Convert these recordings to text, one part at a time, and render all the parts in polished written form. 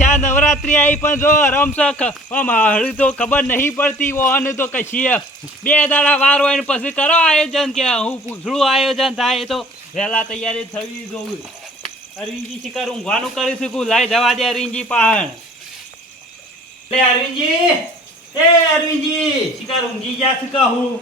પાછા નવરાત્રી આવી પણ જો રમશક હળી તો ખબર નહીં પડતી ઓને તો કશી બે દાડા વાર હોય ને પછી કરો આયોજન કે હું પૂછડું આયોજન થાય તો વહેલા તૈયારી થવી જોઉં અરવિંદજી શિકાર ઊંઘવાનું કરી શકું લાઈ જવા દે અરવિંદજી પાહણ લે અરવિંદજી એ અરવિંદજી શિકાર ઊંઘી ગયા શીખા હું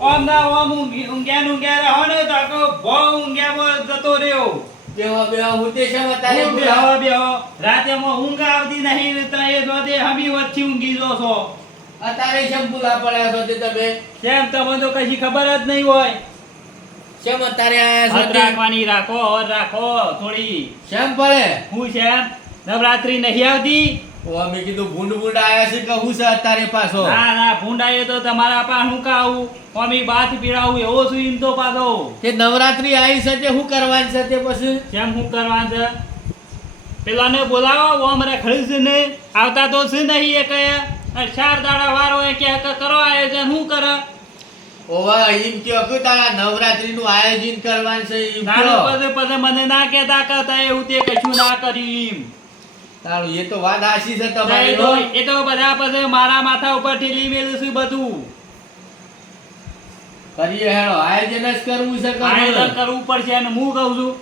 ઓમ ના ઓમ ઊંઘ્યા રહો ને તો આખો બહુ ઊંઘ્યા જતો રહ્યો બેહો બેહો હુતે છે મતારે બેહો રાતે માં ઊંઘ આવતી નહીં તો એ જોતે હમી વચ્ચે ઊંઘી જો છો અતારે શેમ ભૂલા પડ્યા છો તે તમે કેમ તમને તો કશી ખબર જ નહીં હોય શેમ અતારે આયા છો હદ રાખવાની રાખો થોડી શેમ પડે હું છે નવરાત્રી નહીં આવતી ઓ અમે કીધું ભૂંડ આયા છે કે હું છે અતારે પાછો ના ભૂંડાએ તો તમારા પા હું કાવું અમી બાથ પીડાવું એવો છું એમ તો પાછો તે નવરાત્રી આવી છે તે શું કરવાની છે તે પછી કેમ હું કરવાનું છે પેલાને બોલાવો ઓમ રખડી છે ને આવતા તો છે નહીં એ કયા 4 દાડા વાર હોય કે કરો આયોજન શું કરે ઓવા એમ કયો કે તારા નવરાત્રી નું આયોજન કરવાનું છે એમ કયો પછી મને ના કહેતા કરતા એવું તે કશું ના કર્યું એમ તારું એ તો વાત આશી છે તમારી એ તો બધા પછી મારા માથા ઉપર ઠેલી મેલું છે બધું કરીએ હેડો આયોજન જ કરવું છે આયોજન કરવું પડશે અને હું કહું છું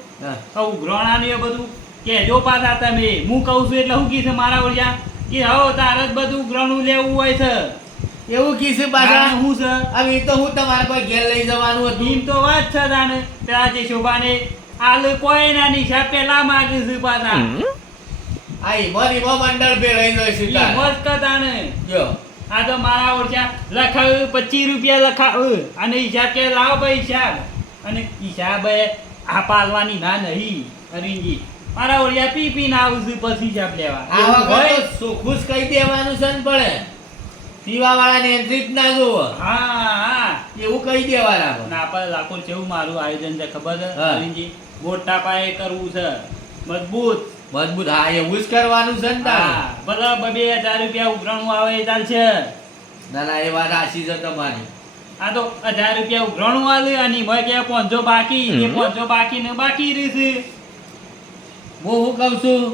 કહું ગ્રહણાનું એ બધું કે જો પાછા તમે હું કહું છું એટલે હું કીધું છે મારા વળ્યા કે હવે તારે જ બધું ગ્રહણું લેવું હોય છે એવું કીધું પાછા હું છે હવે તો હું તમારે કોઈ ઘેર લઈ જવાનું હતું એમ તો વાત છે તાને પેલા જે શોભાને આલ કોઈ ના નિશા પેલા માગે છે પાછા આ ઈમો મંડળ ભેળાઈ જશે તાર મસ્ત તાને જો આ તો મારા ઓળખ્યા લખાવ્યું 25 રૂપિયા લખાવ્યું અને હિસાબ કે લાવો ભાઈ હિસાબ અને હિસાબ આ પાલવાની ના નહીં અરવિંદજી મારા ઓળિયા પી ના આવું છું પછી હિસાબ લેવા આ વખત તો સુખુસ કહી દેવાનું છે ને પડે પીવા વાળાને એન્ટ્રી જ ના જોવો હા એવું કહી દેવાના ના પર લાખો જેવું મારું આયોજન છે ખબર છે અરવિંદજી મોટા પાયે કરવું છે મજબૂત હા એવું જ કરવાનું છે ને તાર ભલે 2000 રૂપિયા ઉઘરાણું આવે એ ચાલશે ના એ વાત આશી છે તમારી આ તો 1000 રૂપિયા ઉઘરાણું આવે અને મેં કે 500 બાકી એ 500 બાકી ને બાકી રહેશે હું કહું છું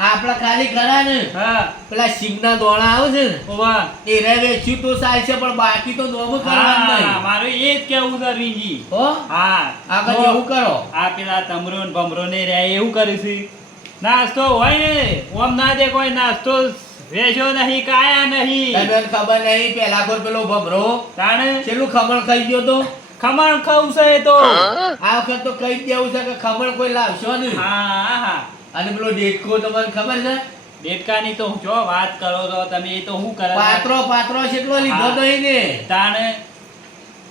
આપડે ખાલી ખરા ને હા પેલા સિંગના દોણા આવે છે ને ઓવા એ રે વેચ્યું તો ચાલશે પણ બાકી તો નોમ કરવાનું નહીં મારું એ જ કેવું છે રીંજી હો હા આગળ એવું કરો આ પેલા તમરો ને ભમરો ને રે એવું કરીશું નાસ્તો હોય ને ઓમ ના દે કોઈ નાસ્તો વેચો નહીં કાયા નહીં તને ખબર નહીં પેલા કોઈ પેલો ભમરો તાણે છેલ્લું ખમણ ખાઈ ગયો તો ખમણ ખાવું છે તો આ વખત તો કહી દેવું છે કે ખમણ કોઈ લાવશો નહીં હા અને પેલો ડેટકો તમને ખબર છે ડેટકાની તો જો વાત કરો છો તમે એ તો હું કરે પાત્રો કેટલો લીધો નહીં ને તાણે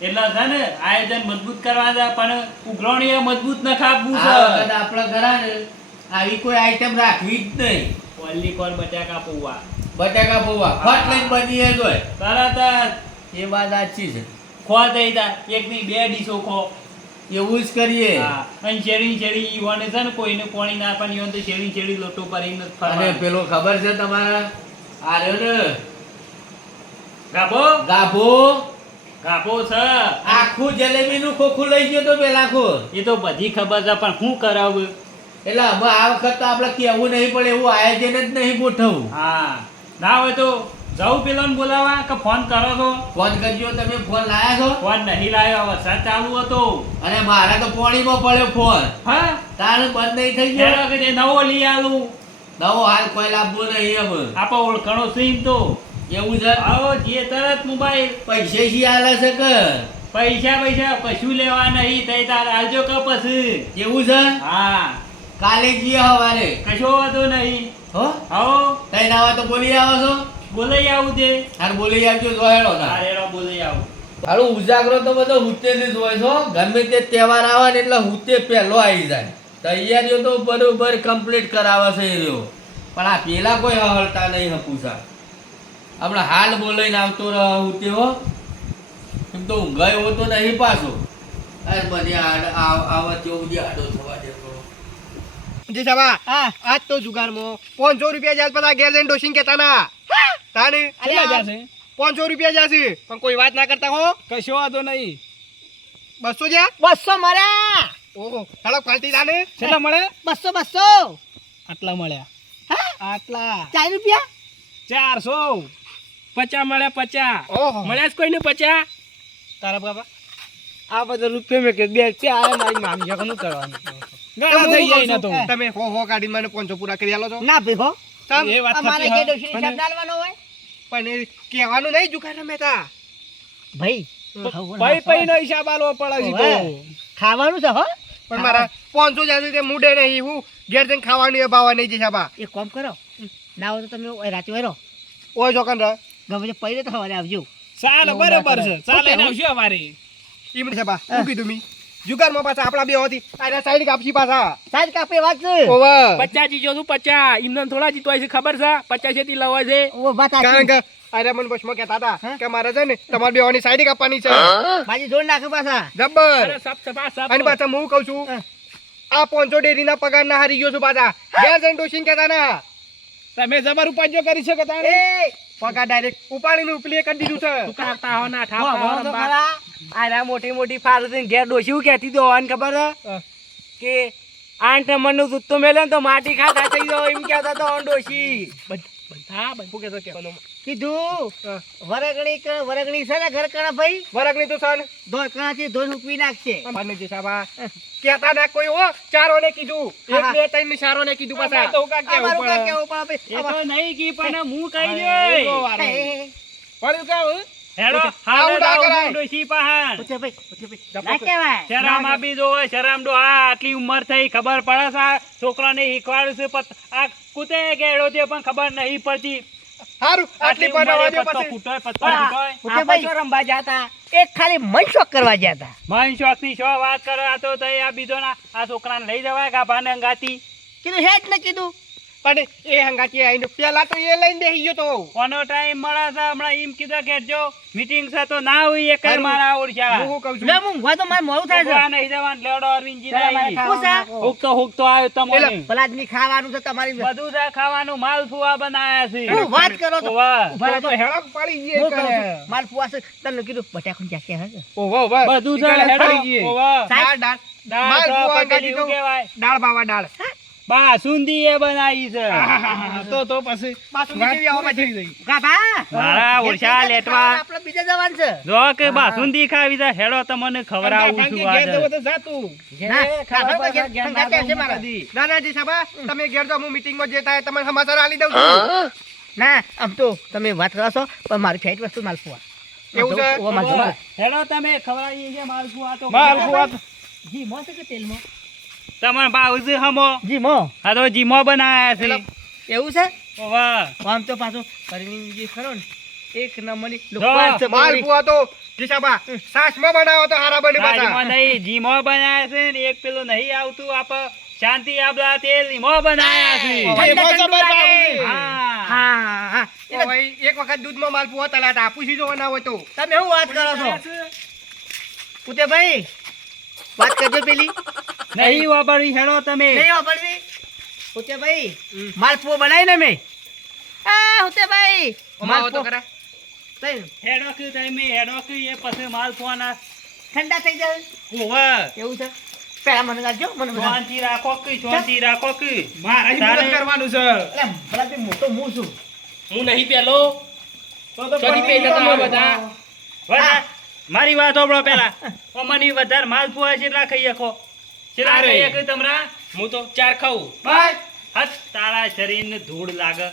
એટલે છે ને આયોજન મજબૂત કરવા છે પણ ઉઘરાણીએ મજબૂત ન ખાવું છે આપણે ઘરા ને આવી કોઈ આઈટમ રાખવી જ નહીં ઓલી કોર બટાકા પૌવા ફટ લઈને બની જ હોય તરત એ વાત સાચી છે ખો દઈ તા એકની 2 ડીશો ખો એવું જ કરીએ હા અને શેરી ઈવાને છે ને કોઈને પાણી ના પાણી હોય તો શેરી લોટો કરીને અને પેલો ખબર છે તમારા આ રહ્યો ને ગાભો છે આખું જલેબી નું ખોખું લઈ ગયો તો પેલા ખો એ તો બધી ખબર છે પણ શું કરાવું એટલે હવે આ વખત તો આપણે કેવું નહીં પડે એવું આયોજન જ નહીં ગોઠવવું હા ના હોય તો જાઉં પેલા બોલાવા કે ફોન કરો છો ફોન કરજો તમે ફોન લાયા છો ફોન નહીં લાવ્યો વરસાદ ચાલુ હતો અને મારા તો પોણીમાં પડ્યો ફોન હા તારે બંધ નહીં થઈ ગયો કે નવો લઈ આલું નવો હાલ કોઈ લાવવો નહીં હવે આપો ઓળખણો સીમ તો એવું છે આવો જે તરત મોબાઈલ પૈસે શી આલે છે કે પૈસા કશું લેવા નહીં તઈ તાર આલજો કે પછી એવું છે હા કાલે જઈએ હવારે કશો વાંધો નહીં હો આવો તઈ ના તો બોલી આવો છો બોલાઈ આવું તે હાર બોલી આવજો જોહેડો ના હારેડો બોલાઈ આવું હારું ઉજાગરો તો બધો હુતે જ હોય છો ગમે તે તહેવાર આવે ને એટલે હુતે પહેલો આવી જાય તૈયારીઓ તો બરોબર કમ્પ્લીટ કરાવે છે એ રહ્યો પણ આ પેલા કોઈ હળતા નહીં હપુસા હમણાં હાલ બોલાઈને આવતો રહે હુતે હો એમ તો ઊંઘાય હોતો નહીં પાછો અરે મને આવા ચોવડી આડો થવા દેતો જી સાહેબ આજ તો જુગારમાં 500 રૂપિયા જાય પેલા ઘેર જઈને ડોશીને કહેતા ના તાને કેટલા જશે 500 રૂપિયા જશે પણ કોઈ વાત ના કરતા હો કશો વાંધો નહીં 200 જ્યાં 200 મારા ઓહો હેડો પાલટી દાને કેટલા મળે 200 આટલા મળ્યા હા આટલા 4 રૂપિયા 400 50 મળ્યા 50 ઓહો મળ્યા જ કોઈને 50 તારા બાબા આ બધા રૂપિયા મેં કે બે આ મારી મામી જગનું કરવાનું ગાળા થઈ જાય ને તો તમે હો કાઢી મને 500 પૂરા કરી આલો છો ના ભાઈ હો તમ એ વાત અમારે સાચી કે હા. ડોશી હિસાબ ડાલવાનો હોય પણ એ કહેવાનું નહીં જુગાર રમેતા ભાઈ ભાઈ પૈ નો હિસાબ આલવો પડે છે તો ખાવાનું છે હો પણ મારા 500 જાતે તે મુડે નહીં હું ઘેર જઈને ખાવાનું એ ભાવા નહીં છે બા એક કામ કરો ના હોય તો તમે રાતે વહેરો ઓય જોકન રે ગમે તે પहिले તો સવારે આવજો ચાલ એવું બરોબર ના છે કરાય. ચાલ એને આવશું અમારે ઈમ છે બા શું કીધું મી જુગારમાં પાછા આપણા બે હોતી આરે સાઈડ કાપસી પાછા સાજ કાપે વાત છે ઓવા 50 જીજો છું 50 ઇમને થોડા જીતો છે ખબર છે 50 થી લવાય છે ઓ વાત કારણ આખી કે અરે મને બસમાં કહેતા હતા હા? કે મારે છે ને તમારે બે હોની સાઈડ કાપવાની છે બાજી જોડ નાખે પાછા જબ્બર અરે સબ સપા સબ અને પાછા હું કહું છું હા. આ 500 ડેરીના પગાર ના હારી ગયો છું પાછા ઘેર જઈને ડોશીને કહેતા ના તમે જબર ઉપાજો કરી શકો તાણે એ પગાર ડાયરેક્ટ ઉપાડીને ઉપલી કરી દીધું છે તું કાઢતા હો ના હો, ઠાપતા હો હો તો રંબા. ખરા. આના મોટી મોટી ફાર ઘેર ડોશી કહેતી તો હોવાને ખબર હા. કે આંટ મનનું દૂધ તો મેલે ને તો માટી ખાતા થઈ જાવ એમ કહેતા તો ડોશી બધા બધું કે તો કે કીધું હા. વરગણી છે ને ઘર કણા ભાઈ વરગની તો સન ધોળ કણાથી ધોળ ઉપવી નાખશે મને જે સાબા કહેતા ના કોઈ હો ચારોને કીધું એક હા. બે ત્રણ ચારોને કીધું પાછા તો કા કેવું અમારું કાં પડે કેવું પડે એ તો નહીં કી પણ હું કહી એવો દે વારો. ભાઈ? પડ્યું કાં? હેડો આવું હાલો ના આવું કરાય. ડોશી પહાણ પૂછે ભાઈ ના કહેવાય શરમ આપી દો શરમ દો આ આટલી ઉંમર થઈ ખબર પડે છે આ છોકરાને શીખવાડ્યું છે આ કૂતે ગેડો છે પણ ખબર નહીં પડતી સારું આટલી ઉંમરે બનાવવા પત્તો પછી ફૂટોય, પત્તો ફૂટોય. પૂછે ભાઈ રંબા જાતા એક ખાલી મન શોખ કરવા ગયા હતા મન શોખની શું વાત કરો આ તો તઈ આ બીજો ના આ છોકરાને લઈ જવાય ગાભાને અંગાતી કીધું હેડ ને કીધું પણ એ હંગાતી આઈને પેલા તો એ લઈને બેસી ગયો તો કોનો ટાઈમ મળે છે હમણાં એમ કીધું કે જો મીટિંગ છે તો ના હોય એક હારું. મારા ઓળખ્યા હું કહું છું લે હું ઊંઘવા તો મારે મોડું થાય છે ભગવાન નહીં જવાનું લેવડો અરવિંદજી ચાલ અમારે નહીં. ખાવાનું શું છે? હુકતો આવ્યો તમને એટલે ભલા આદમી ખાવાનું છે તમારી બધું છે ખાવાનું માલ ફુવા બનાયા છે શું વાત કરો તો ઓવા. ઉભા તો રહો. હેડક પાડી ગઈ હું કહું કરે છું, માલ ફુવા છે તને કીધું બટાકું જાકે હે ઓહો વાહ બધું છે હેડો ઓવા. દાળ દાળ દાળ માલ છે, ફુવા પટેલી કીધું. શું કહેવાય? દાળ બાવા દાળ બાસુંદી એ બનાવી છે તો પછી બાસુંદી કેવી આવો થઈ ગઈ ગાભા મારા ઓળશા લેટવા આપણે બીજા જવાનું છે જો કે બાસુંદી ખાવી છે હેડો તમને ખવડાવું છું ઘેર જવું આજે. તો જાતું ના, ખાવા તો ઘેર સંગાતે હશે મારા. ના ના જી સાબા તમે ઘેર જાઓ હું મીટિંગમાં જતા હોય તમને સમાચાર આલી દઉં છું ના આમ તો તમે વાત કરો છો પણ મારી ફેટ વસ્તુ માલ ફુવા એવું છે? ઓ માલ ફુવા. હેડો તમે ખવડાવીએ છે માલપુઆ તો માલપુઆ તો- જી મો છે કે તેલમાં તમારે ભાવ છે હમો જી મો આ તો જીમો બનાયા છે એવું છે ઓવા. આમ તો પાછો અરવિંદજી ખરો ને એક નંબરની જો, લુકવાન છે માલ બોલી. ફુવા તો જી સાબા સાસમાં બનાવો તો હારા બની રાજમાં પાછા નહીં જીમો બનાયા છે ને એક પેલું નહીં આવતું આપ શાંતિ આપડા તેલ જીમો બનાયા છે ઠંડા એમાં ઠંડુ જબર લાગે. ભાવ છે. હા હા હા ઓ ભાઈ એક વખત દૂધમાં માલ ફુવા તલાતા પૂછી જો ના હોય તો તમે શું વાત કરો છો પૂતે ભાઈ વાત કરજો પેલી નહીં વાપરવી હેડો તમે નહીં વાપરવી પૂતે ભાઈ માલપુઓ બનાવી ને મેં હુતે ભાઈ અમાવો તો ખરા તઈ હેડો કે તમે હેડો કે એ પછી માલપુઆના ઠંડા થઈ જાય ઓવા. એવું છે પેલા મને રાખજો મને બધા શાંતિ રાખો કે શાંતિ રાખો કે મારા જ તારે- મદદ કરવાનું છે એટલે ભલા મોટો હું છું હું નહીં પેલો ચોથી પેજ હતા આ બધા વધારે મારી વાત સાંભળો પેલા અમની વધારે માલપુઆ કેટલા ખાઈ શકો કેટલા અરે. ખાઈ શકો તમરા હું તો 4 ખાઉં ભાઈ હટ તારા શરીરને ધૂળ લાગે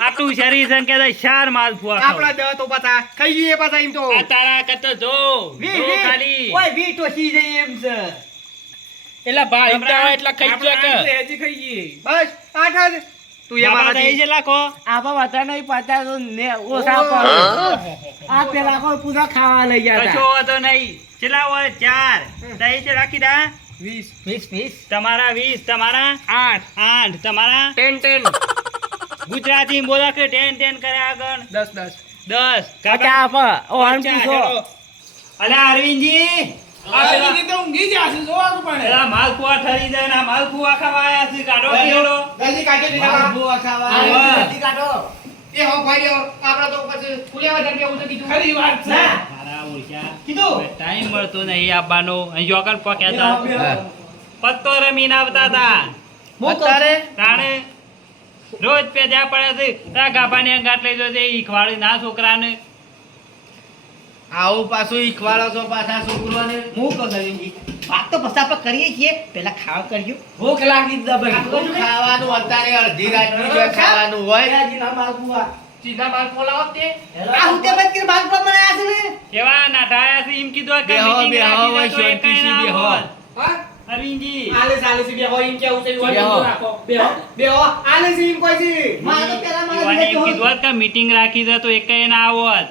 આટલું શરીર છે ને કે ચાર માલપુઆ આપણા ખાવ. દ તો પાછા ખાઈએ પાછા એમ તો આ તારા કરતા જો જો ખાલી ઓય વી ટોસી જઈ એમ છે એટલા ભાઈ તમરા- એટલા ખાઈ આપણા ગયા કે હજી ખાઈએ બસ આઠ જ તું એ બાબા મારા દહીં છે લાખો આબા હતા નહીં પાતા તો ને ઓછા પડે આ પેલા કોઈ પૂરા ખાવા લઈ ગયા કશો વાંધો નહીં કેટલા હોય 4 દહીં છે રાખી દા 20 તમારા 20 તમારા 8 તમારા 10 ગુજરાતી બોલા કે 10 કર્યા આગળ 10 10 પચા આપ ઓ આમ પૂછો અલ્યા અરવિંદજી આ પેલા- તો ઊંઘી જાશું જોવાનું પડે પેલા માલપુઆ ઠરી જાય ને આ માલપુઆ ખાવા આયા છે કાઢો કેવડો જલ્દી કાઢી દીધા ખાવા. એ હો ભાઈ આપણા તો પછી ફુલેવા જગ્યા એવું તો કીધું ખરી વાત છે મારા ડોશા કીધું ટાઈમ મળતો નહીં આવવાનો અહીં જોકર પક્યા હતા હા. પત્તો રમીને આવતા હતા અત્યારે તાણે રોજ પેજા પડે છે ત્યાં ગાભાને અંગાટ લઈ જશે ઈખવાડી ના છોકરાને આવું પાછું ઈખવાડો છો પાછા છોકરોને હું કહું નવીનજી વાત તો પછી આપણે કરીએ છીએ પેલા ખાવા કરજો ભૂખ લાગી જ દબાઈ. ખાવાનું અત્યારે અડધી રાતની જે ખાવાનું હોય યાજીના માલપુઆ. સીધા માલ બોલાવો તે આ હુતે બંધ કરી બાગ પર બનાયા છે ને કેવા નાઠાયા છે એમ કીધું કે બેહો, meeting બેહો, રાખી હોય દે તો એ શાંતિથી કઈ ના બેહો. હોત. હા? અરવિંદજી આલે છે બેહો એમ કેવું છે એવા બેહો. બીજું રાખો. બેહો. બેહો. આલે છે એમ કોઈ છે. મારે તો પેલા એવાને એમ કીધું હોત કે meeting રાખી દે તો એ કઈ ના આવત